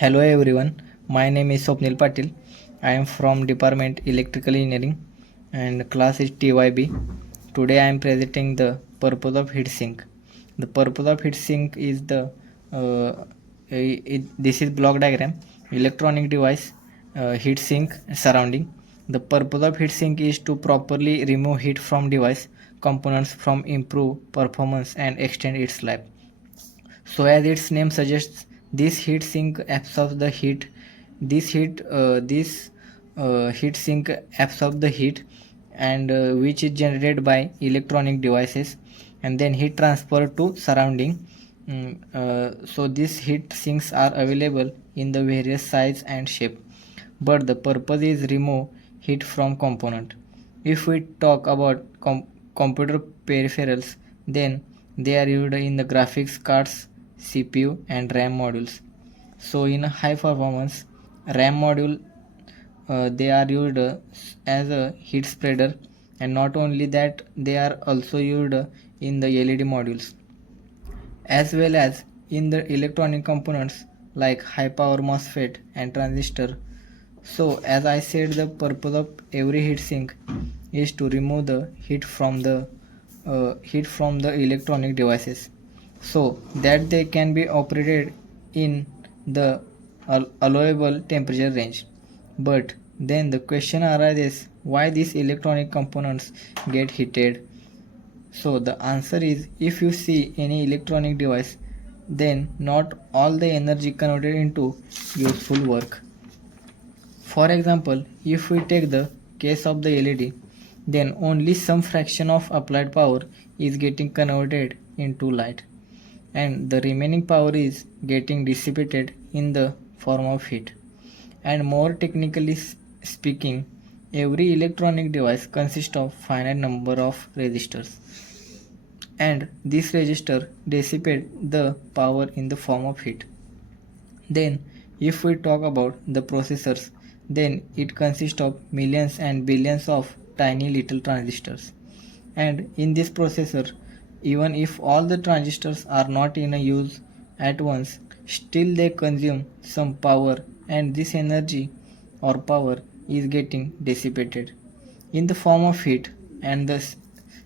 Hello everyone, my name is Swapnil Patil. I am from Department Electrical Engineering and class is TYB. Today I am presenting the purpose of heatsink. The purpose of heatsink is this is block diagram, electronic device, heatsink surrounding. The purpose of heatsink is to properly remove heat from device components from improve performance and extend its life. So, as its name suggests, this heat sink absorbs the heat. This heat sink absorbs the heat, and which is generated by electronic devices, and then heat transfer to surrounding. So, these heat sinks are available in the various size and shape, but the purpose is remove heat from component. If we talk about computer peripherals, then they are used in the graphics cards, CPU and RAM modules. So in a high performance RAM module, they are used as a heat spreader, and not only that, they are also used in the LED modules as well as in the electronic components like high power MOSFET and transistor. So as I said, the purpose of every heatsink is to remove the heat from the electronic devices, so that they can be operated in the allowable temperature range. But then the question arises, why these electronic components get heated? So the answer is, if you see any electronic device, then not all the energy converted into useful work. For example, if we take the case of the LED, then only some fraction of applied power is getting converted into light, and the remaining power is getting dissipated in the form of heat. And more technically speaking, every electronic device consists of finite number of resistors, and this resistor dissipate the power in the form of heat. Then, if we talk about the processors, then it consists of millions and billions of tiny little transistors. And in this processor, even if all the transistors are not in a use at once, still they consume some power, and this energy or power is getting dissipated in the form of heat. And the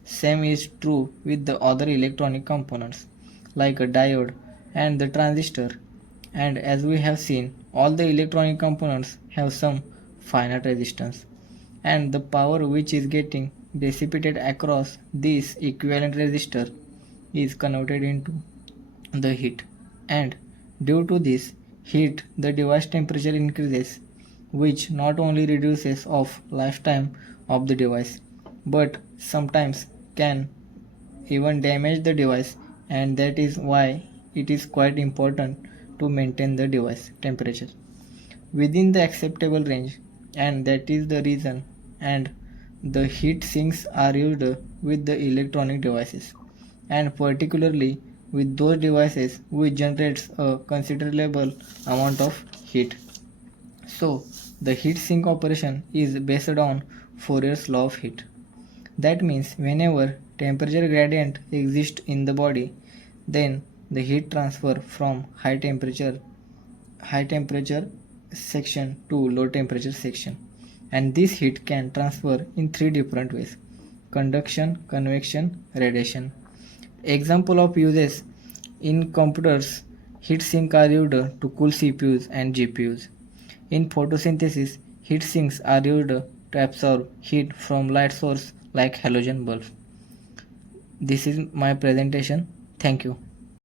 same is true with the other electronic components like a diode and the transistor. And as we have seen, all the electronic components have some finite resistance, and the power which is getting dissipated across this equivalent resistor is converted into the heat. And due to this heat, the device temperature increases, which not only reduces of lifetime of the device, but sometimes can even damage the device. And that is why it is quite important to maintain the device temperature within the acceptable range. And that is the reason and the heat sinks are used with the electronic devices, and particularly with those devices which generates a considerable amount of heat. So the heat sink operation is based on Fourier's law of heat. That means whenever temperature gradient exists in the body, then the heat transfer from high temperature section to low temperature section. And this heat can transfer in three different ways: conduction, convection, radiation. Example of uses: in computers, heat sink are used to cool CPUs and GPUs. In photosynthesis, heat sinks are used to absorb heat from light source like halogen bulbs. This is my presentation. Thank you.